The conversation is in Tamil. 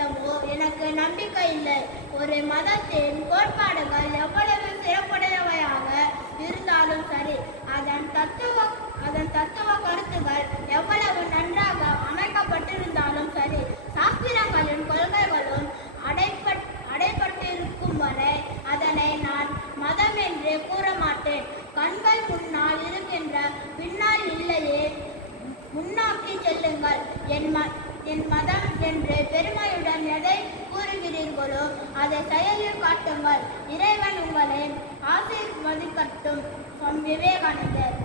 மதங்களிடமோ எனக்கு நம்பிக்கை இல்லை. ஒரு மதத்தின் கோட்பாடுகள் எவ்வளவு சிறப்புடையவையாக இருந்தாலும் சரி, அதன் தத்துவ கருத்துக்கள் எவ்வளவு நன்றாக அமைக்கப்பட்டிருந்தாலும் சரி, சாஸ்திரங்களின் கொள்கைகளும் அடைபட்டிருக்கும் வரை அதனை நான் மதம் என்று கூற மாட்டேன். கண்கள் முன்னால் இருக்கின்ற பின்னால் இல்லையே, முன்னோக்கி செல்லுங்கள். என் மதம் என்று பெருமையுடன் எதை கூறுகிறீர்களோ அதை செயலில் காட்டுங்கள். இறைவன் உங்களை ஆசீர்வதிக்கட்டும். விவேகானந்தர்.